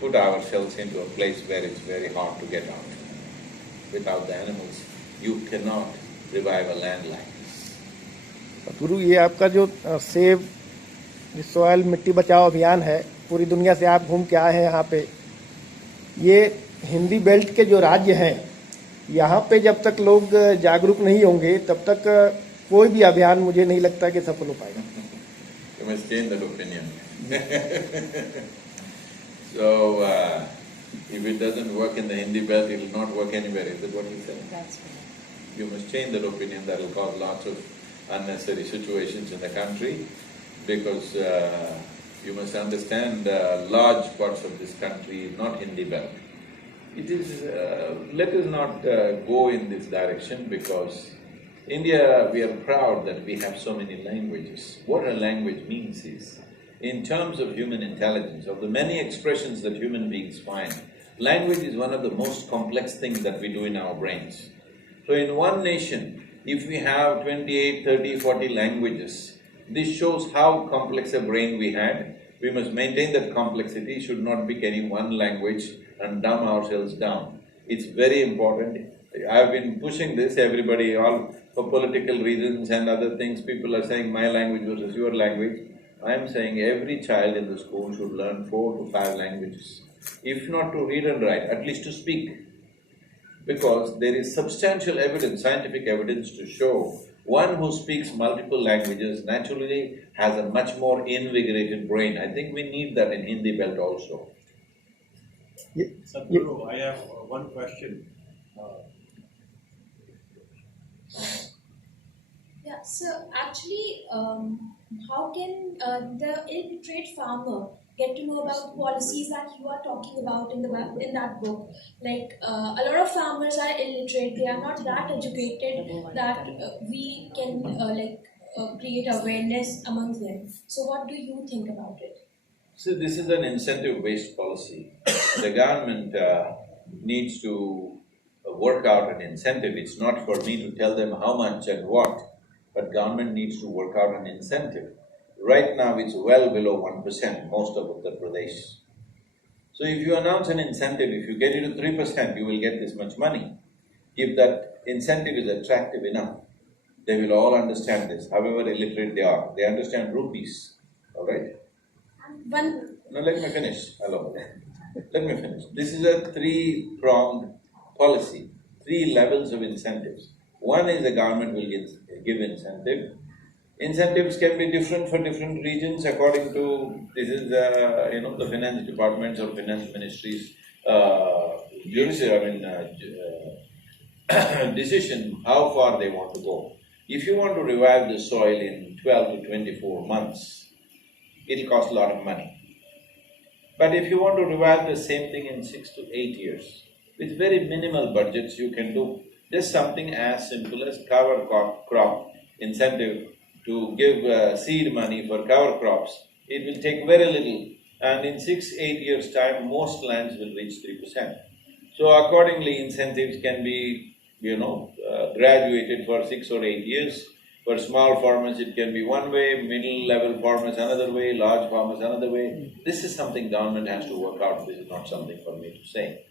put ourselves into a place where it's very hard to get out. Without the animals, you cannot revive a land like this. गुरु, ये आपका जो save soil मिट्टी बचाओ अभियान है, पूरी दुनिया से आप घूम के आए हैं यहाँ पे, ये हिंदी बेल्ट के जो राज्य हैं यहाँ पे जब तक लोग जागरूक नहीं होंगे तब तक कोई भी अभियान मुझे नहीं लगता कि सफल हो पाएगा। You must change that opinion. So, if it doesn't work in the Hindi belt, it will not work anywhere, is that what he said? That's right. You must change that opinion, that will cause lots of unnecessary situations in the country, because you must understand large parts of this country is not Hindi belt. It is… let us not go in this direction, because India, we are proud that we have so many languages. What a language means is, in terms of human intelligence, of the many expressions that human beings find, language is one of the most complex things that we do in our brains. So in one nation, if we have 28, 30, 40 languages, this shows how complex a brain we had. We must maintain that complexity, should not pick any one language and dumb ourselves down. It's very important. I've been pushing this, everybody, all for political reasons and other things, people are saying my language versus your language. I am saying every child in the school should learn 4 to 5 languages. If not to read and write, at least to speak. Because there is substantial evidence, scientific evidence to show one who speaks multiple languages naturally has a much more invigorated brain. I think we need that in Hindi belt also. Sadhguru, I have one question. Yeah, so actually, how can the illiterate farmer get to know about the policies that you are talking about in that book? Like, a lot of farmers are illiterate; they are not that educated that we can create awareness among them. So, what do you think about it? See, this is an incentive-based policy. The government needs to work out an incentive. It's not for me to tell them how much and what, but government needs to work out an incentive. Right now it's well below 1%, most of Uttar Pradesh. So if you announce an incentive, if you get it to 3%, you will get this much money. If that incentive is attractive enough, they will all understand this, however illiterate they are. They understand rupees, all right? One… No, let me finish. Hello. Let me finish. This is a 3-pronged policy, 3 levels of incentives. One is the government will give incentive. Incentives can be different for different regions according to… this is the finance departments or finance ministries' decision how far they want to go. If you want to revive the soil in 12 to 24 months, it'll cost a lot of money. But if you want to revive the same thing in 6 to 8 years, with very minimal budgets you can do just something as simple as cover crop incentive to give seed money for cover crops. It will take very little, and in 6-8 years' time, most lands will reach 3%. So accordingly, incentives can be, graduated for 6 or 8 years. For small farmers, it can be one way, middle-level farmers another way, large farmers another way. This is something government has to work out. This is not something for me to say.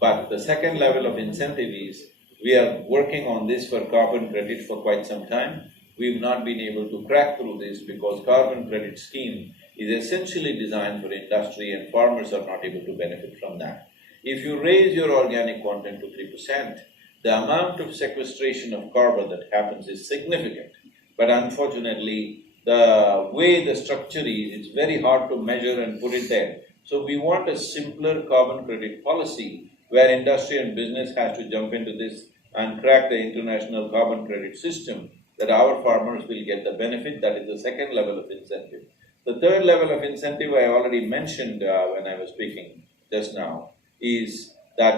But the second level of incentive is, we are working on this for carbon credit for quite some time. We've not been able to crack through this because carbon credit scheme is essentially designed for industry and farmers are not able to benefit from that. If you raise your organic content to 3%, the amount of sequestration of carbon that happens is significant. But unfortunately, the way the structure is, it's very hard to measure and put it there. So we want a simpler carbon credit policy where industry and business has to jump into this and crack the international carbon credit system, that our farmers will get the benefit. That is the second level of incentive. The third level of incentive I already mentioned when I was speaking just now, is that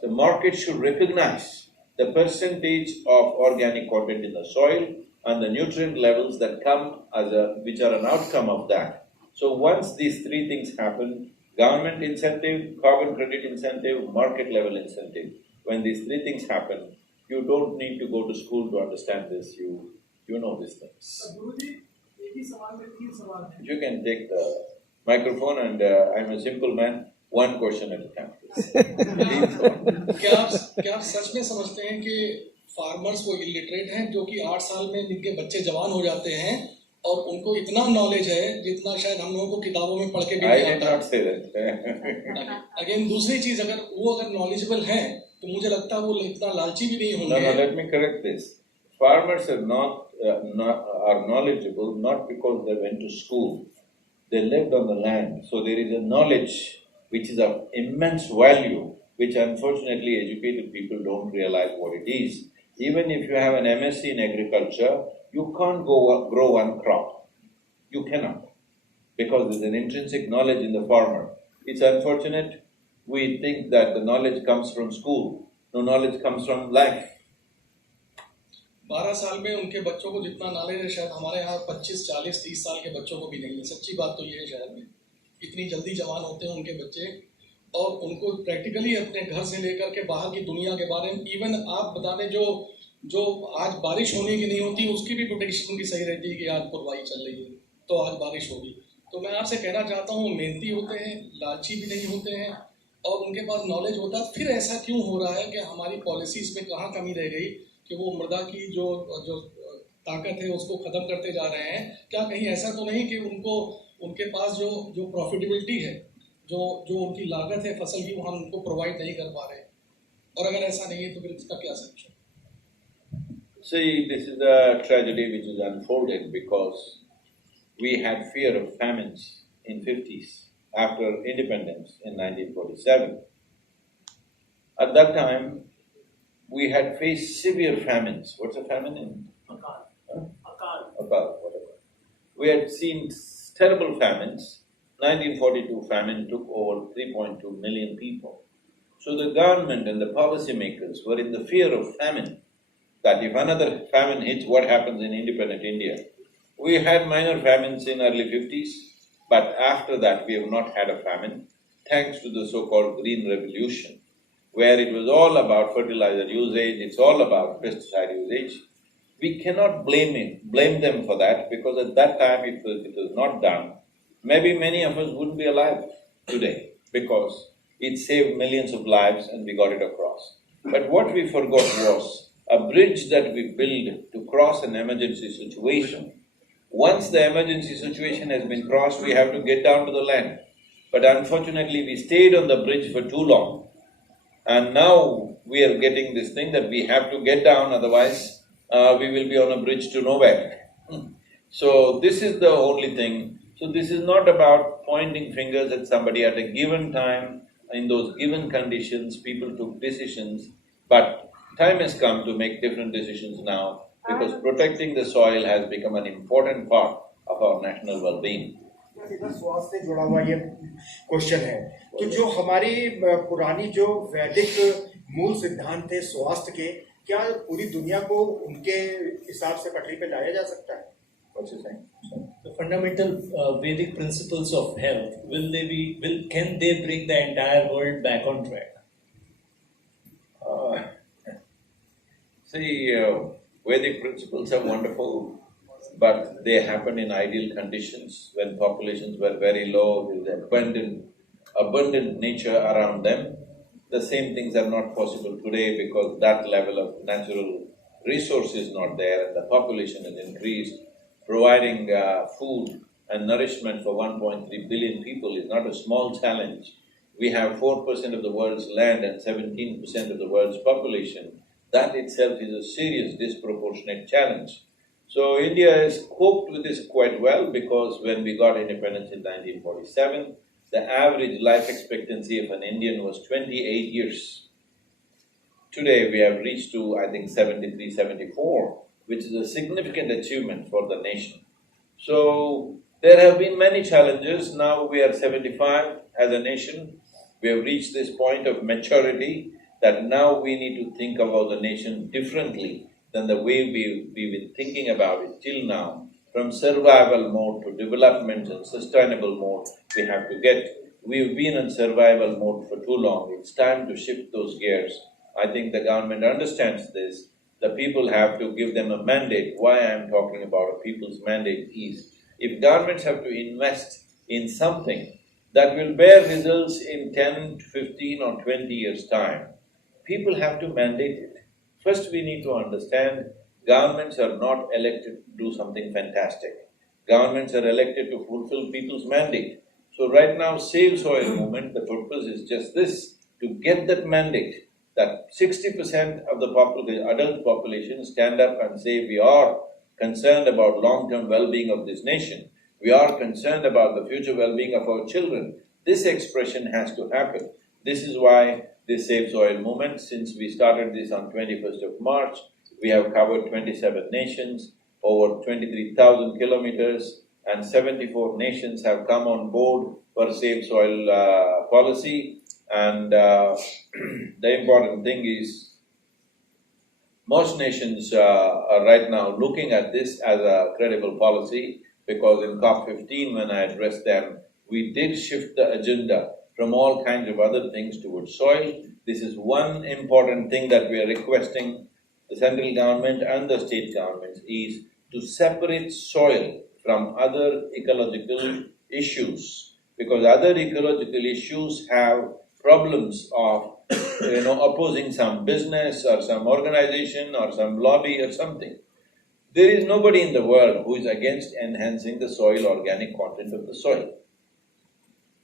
the market should recognize the percentage of organic content in the soil and the nutrient levels that come which are an outcome of that. So once these 3 things happen, government incentive, carbon credit incentive, market level incentive, when these 3 things happen, you don't need to go to school to understand this, you know these things. You can take the microphone, and I'm a simple man. one question at a time. Please. क्या आप सच में समझते हैं कि farmers वो illiterate हैं जो कि 8 साल में जिनके बच्चे जवान हो जाते हैं और उनको इतना नॉलेज है जितना शायद हम लोगों को किताबों में पढ़ के भी I नहीं did आता? not say that. अगेन दूसरी चीज, अगर नॉलेजेबल हैं तो मुझे लगता है वो इतना लालची भी नहीं No, होंगे. let me correct this. Farmers are are knowledgeable not because they went to school. They lived on the land, so there is a knowledge which is of immense value, which unfortunately educated people don't realize what it is. Even if you have an MSc in agriculture, you can't grow one crop. You cannot, because there's an intrinsic knowledge in the farmer. It's unfortunate, we think that the knowledge comes from school. No, knowledge comes from life. 12 साल में उनके बच्चों को जितना knowledge है शायद हमारे यहाँ 25, 40, 30 साल के बच्चों को भी नहीं है. सच्ची बात तो ये है, शहर में इतनी जल्दी जवान होते हैं उनके बच्चे और उनको प्रैक्टिकली अपने घर से लेकर के बाहर की दुनिया के बारे में, इवन आप बता दें जो आज बारिश होने की नहीं होती उसकी भी प्रोटेक्शन उनकी सही रहती है कि आज पुरवाई चल रही है तो आज बारिश होगी. तो मैं आपसे कहना चाहता हूँ, मेहनती होते हैं, लालची भी नहीं होते हैं और उनके पास नॉलेज होता है. फिर ऐसा क्यों हो रहा है कि हमारी पॉलिसीज में कहाँ कमी रह गई कि वो मृदा की जो ताकत है उसको खत्म करते जा रहे हैं? क्या कहीं ऐसा तो नहीं कि उनके पास जो प्रॉफिटेबिलिटी है, जो उनकी लागत है फसल की, वो हम उनको प्रोवाइड नहीं कर पा रहे? और अगर ऐसा नहीं है तो फिर इसका क्या सच है? See, this is a tragedy which is unfolded because we had fear of famines in 50s after independence in 1947. At that time, we had faced severe famines. What's a famine in? Akal, whatever. We had seen terrible famines. 1942 famine took over 3.2 million people. So the government and the policymakers were in the fear of famine, that if another famine hits, what happens in independent India? We had minor famines in early 50s, but after that we have not had a famine, thanks to the so-called Green Revolution, where it was all about fertilizer usage, it's all about pesticide usage. We cannot blame them for that, because at that time if it was not done, maybe many of us wouldn't be alive today, because it saved millions of lives and we got it across. But what we forgot was a bridge that we build to cross an emergency situation. Once the emergency situation has been crossed, we have to get down to the land. But unfortunately, we stayed on the bridge for too long. And now we are getting this thing that we have to get down, otherwise we will be on a bridge to nowhere. So this is the only thing. So this is not about pointing fingers at somebody. At a given time, in those given conditions, people took decisions, but time has come to make different decisions now, because protecting the soil has become an important part of our national well-being. इधर स्वास्थ्य से जुड़ा हुआ ये question है, तो जो हमारी पुरानी जो वैदिक मूल सिद्धांत थे स्वास्थ्य के, क्या पूरी दुनिया को उनके हिसाब से पटरी पे लाया जा सकता है? What's he saying? The fundamental Vedic principles of health, can they bring the entire world back on track? Vedic principles are wonderful, but they happen in ideal conditions when populations were very low, there was abundant nature around them. The same things are not possible today because that level of natural resource is not there and the population has increased. Providing food and nourishment for 1.3 billion people is not a small challenge. We have 4% of the world's land and 17% of the world's population. That itself is a serious disproportionate challenge. So India has coped with this quite well, because when we got independence in 1947, the average life expectancy of an Indian was 28 years. Today we have reached to, I think, 73, 74, which is a significant achievement for the nation. So there have been many challenges. Now we are 75 as a nation. We have reached this point of maturity that now we need to think about the nation differently than the way we've been thinking about it till now. From survival mode to development and sustainable mode, we have to get. We've been in survival mode for too long. It's time to shift those gears. I think the government understands this. The people have to give them a mandate. Why I'm talking about a people's mandate is, if governments have to invest in something that will bear results in 10, 15 or 20 years' time, people have to mandate it. First we need to understand governments are not elected to do something fantastic. Governments are elected to fulfill people's mandate. So right now, Save Soil movement, the purpose is just this, to get that mandate, that 60% of the adult population stand up and say, we are concerned about long-term well-being of this nation. We are concerned about the future well-being of our children. This expression has to happen. This is why this Save Soil movement, since we started this on 21st of March, we have covered 27 nations, over 23,000 kilometers, and 74 nations have come on board for Save Soil policy. And the important thing is, most nations are right now looking at this as a credible policy, because in COP15, when I addressed them, we did shift the agenda from all kinds of other things towards soil. This is one important thing that we are requesting the central government and the state governments, is to separate soil from other ecological issues, because other ecological issues have problems of opposing some business or some organization or some lobby or something. There is nobody in the world who is against enhancing the soil organic content of the soil,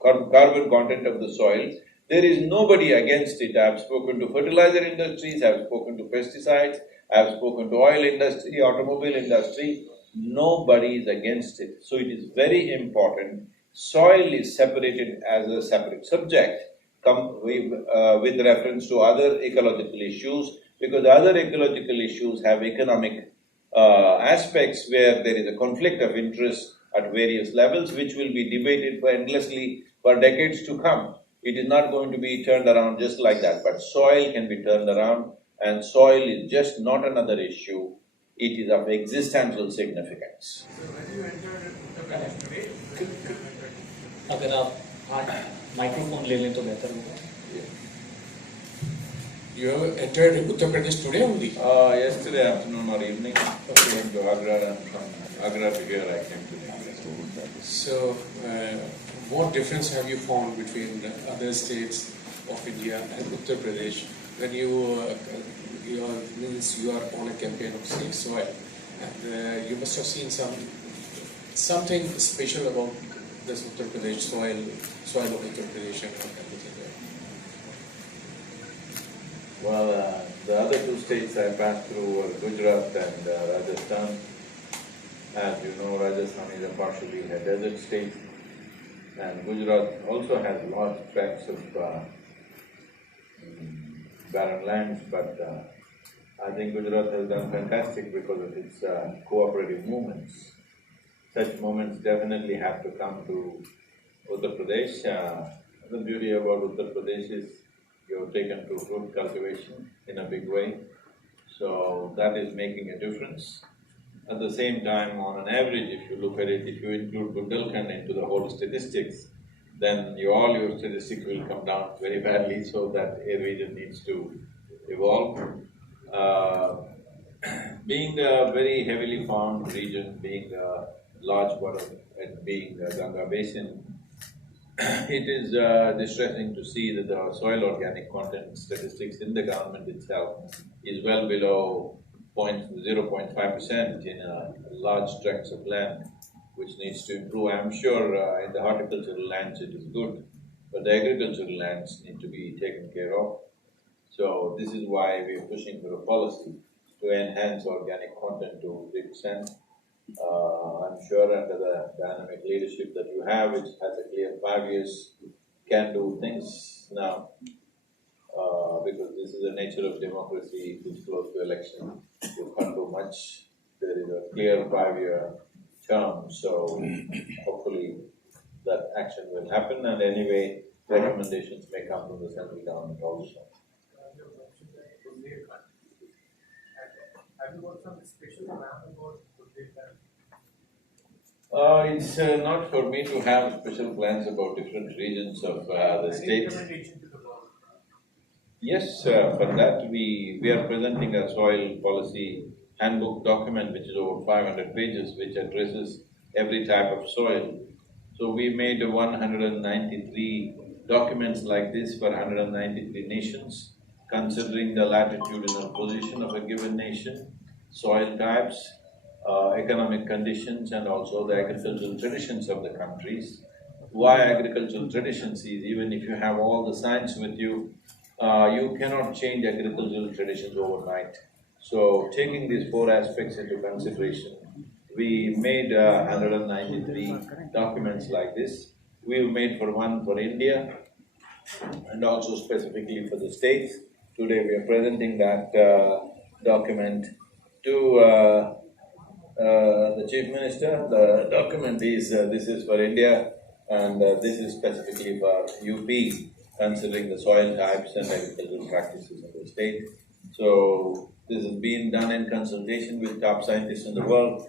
carbon content of the soil. There is nobody against it. I have spoken to fertilizer industries, I have spoken to pesticides, I have spoken to oil industry, automobile industry. Nobody is against it. So it is very important. Soil is separated as a separate subject with reference to other ecological issues, because other ecological issues have economic aspects where there is a conflict of interest at various levels, which will be debated for endlessly for decades to come. It is not going to be turned around just like that, but soil can be turned around, and soil is just not another issue, it is of existential significance. So when you entered Uttar Pradesh today, अगर आप microphone ले लें तो बेहतर होगा. you have entered Uttar Pradesh today only? Yesterday afternoon or evening, I came to Agra, and from Agra to here I came to India. So, what difference have you found between the other states of India and Uttar Pradesh when you are on a campaign of Save Soil, and you must have seen something special about this Uttar Pradesh soil of Uttar Pradesh and everything there? Well, the other two states I passed through were Gujarat and Rajasthan. As you know, Rajasthan is a partially a desert state, and Gujarat also has large tracts of barren lands, but I think Gujarat has done fantastic because of its cooperative movements. Such movements definitely have to come to Uttar Pradesh. The beauty about Uttar Pradesh is you have taken to fruit cultivation in a big way, so that is making a difference. At the same time, on an average, if you look at it, if you include Bundelkhand into the whole statistics, then all your statistics will come down very badly, so that a region needs to evolve. Being a very heavily farmed region, being a large part of it being the Ganga Basin, it is distressing to see that the soil organic content statistics in the government itself is well below 0.5% in large tracts of land, which needs to improve. I'm sure in the horticultural lands it is good, but the agricultural lands need to be taken care of. So this is why we are pushing for a policy to enhance organic content to 3%. I'm sure under the dynamic leadership that you have, which has a clear 5 years, can do things now. Because this is the nature of democracy, which is close to election. You can't do much. There is a clear 5-year term, so hopefully that action will happen, and anyway, recommendations may come from the central government also. Have you got some special plan about Bundelkhand? It's not for me to have special plans about different regions of the state. Yes, for that we are presenting a soil policy handbook document which is over 500 pages, which addresses every type of soil. So we made 193 documents like this for 193 nations, considering the latitudinal position of a given nation, soil types, economic conditions, and also the agricultural traditions of the countries. Why agricultural traditions is, even if you have all the science with you, you cannot change agricultural traditions overnight. So taking these four aspects into consideration, we made 193 documents like this. We've made one for India and also specifically for the states. Today we are presenting that document to the Chief Minister. The document is, this is for India and this is specifically for UP, considering the soil types and agricultural practices of the state. So this has been done in consultation with top scientists in the world.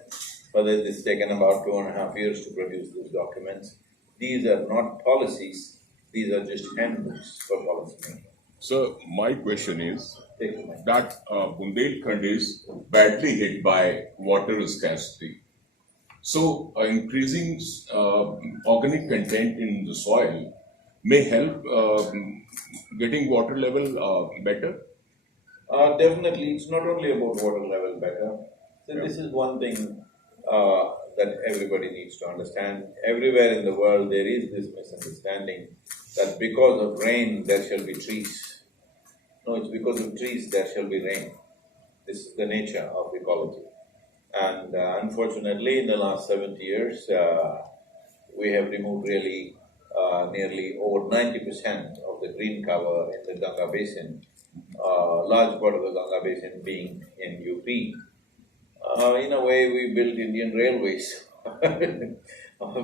Further, it's taken about 2.5 years to produce these documents. These are not policies, these are just handbooks for policymaking. So my question is Take it, Mike. that Bundelkhand is badly hit by water scarcity. So increasing organic content in the soil may help getting water level better. Definitely, it's not only about water level better. So this is one thing that everybody needs to understand. Everywhere in the world there is this misunderstanding that because of rain there shall be trees. No, it's because of trees there shall be rain. This is the nature of ecology. And unfortunately, in the last 70 years, we have removed really nearly over 90% of the green cover in the Ganga Basin, large part of the Ganga Basin being in UP. In a way, we built Indian railways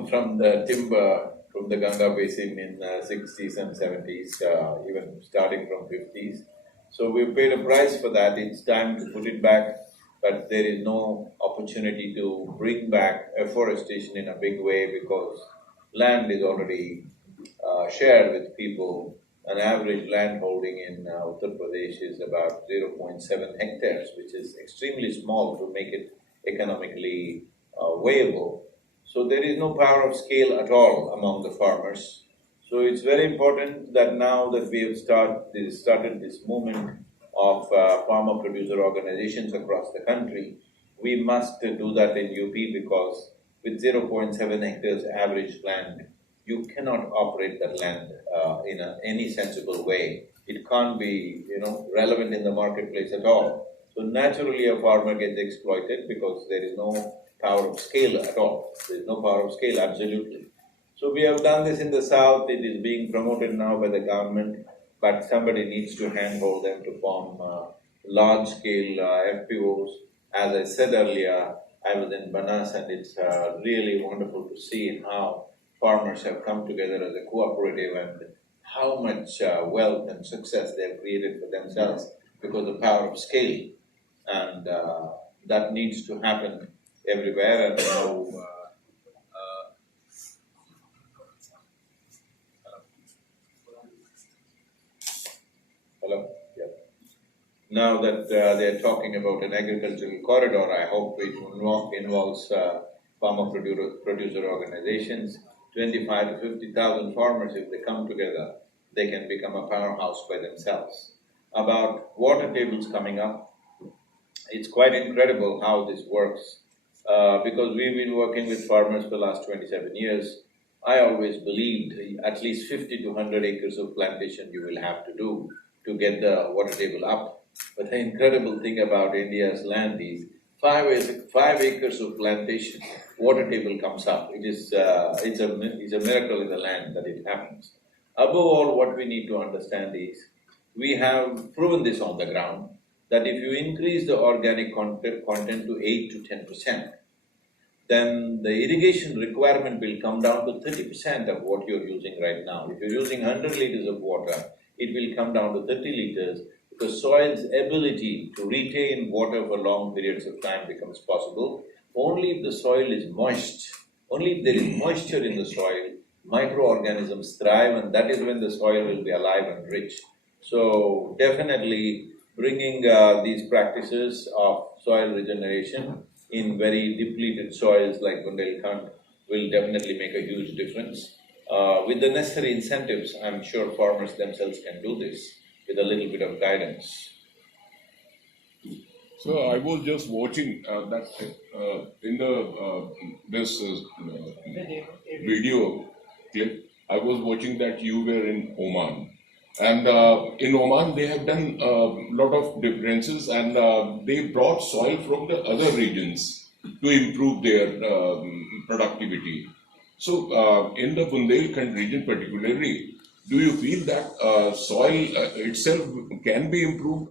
from the timber from the Ganga Basin in 60s and 70s, even starting from 50s. So we paid a price for that. It's time to put it back, but there is no opportunity to bring back afforestation in a big way because land is already shared with people. An average land holding in Uttar Pradesh is about 0.7 hectares, which is extremely small to make it economically viable. So there is no power of scale at all among the farmers. So it's very important that now that we have started this movement of farmer producer organizations across the country, we must do that in UP because with 0.7 hectares average land, you cannot operate that land in any sensible way. It can't be, relevant in the marketplace at all. So naturally a farmer gets exploited because there is no power of scale at all. There is no power of scale, absolutely. So we have done this in the south. It is being promoted now by the government, but somebody needs to handhold them to form large-scale FPOs. As I said earlier, I was in Banas and it's really wonderful to see how farmers have come together as a cooperative and how much wealth and success they have created for themselves because of the power of scale. And that needs to happen everywhere. And now, hello? Yeah. Now that they're talking about an agricultural corridor, I hope it involves farmer producer organizations. 25 to 50,000 farmers, if they come together, they can become a powerhouse by themselves. About water tables coming up, it's quite incredible how this works. Because we've been working with farmers for the last 27 years, I always believed at least 50 to 100 acres of plantation you will have to do to get the water table up. But the incredible thing about India's land is 5 acres of plantation, water table comes up. It's a miracle in the land that it happens. Above all, what we need to understand is, we have proven this on the ground, that if you increase the organic content to 8 to 10%, then the irrigation requirement will come down to 30% of what you're using right now. If you're using 100 liters of water, it will come down to 30 liters. The soil's ability to retain water for long periods of time becomes possible only if the soil is moist. Only if there is moisture in the soil, microorganisms thrive, and that is when the soil will be alive and rich. So definitely bringing these practices of soil regeneration in very depleted soils like Bundelkhand will definitely make a huge difference. With the necessary incentives, I'm sure farmers themselves can do this with a little bit of guidance. So I was just watching that in the this video clip. I was watching that you were in Oman, and in Oman they have done a lot of differences, and they brought soil from the other regions to improve their productivity. So in the Bundelkhand region particularly, do you feel that soil itself can be improved?